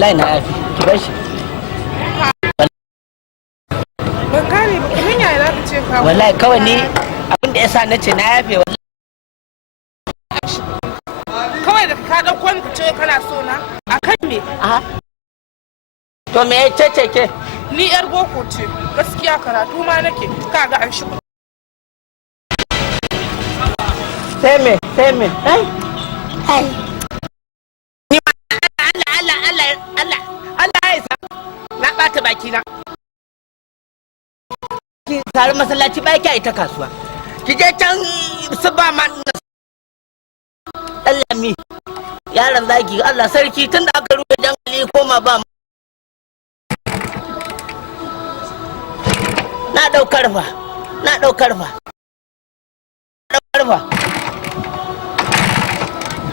wallahi na yafi ki bar shi. Ban gane ba kuma yaya za ka ce ka Wallahi kawai ni abin da yasa nace na yafe wallahi. kawai da ka ɗauko ni ka ce kana so na akan me? To me ce ke? Ni yar boko ce gaskiya karatu ma nake kaga an shi. Sai me ai ni ma Allah ya isa na ɓata baki na. Ki tare masallaci ba ki ita kasuwa ki je can su ba ma Allah mi yaron zaki Allah sarki tun da aka rufe jangali koma ba na daukar fa na daukar fa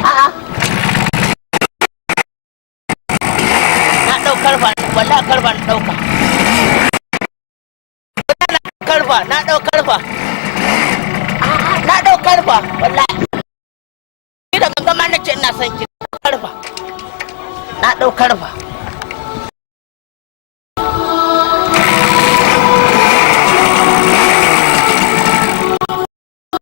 a'a na daukar fa wallahi karfa na dauka na daukar fa na daukar fa wallahi ni da gangama nace ina son ki daukar fa na daukar fa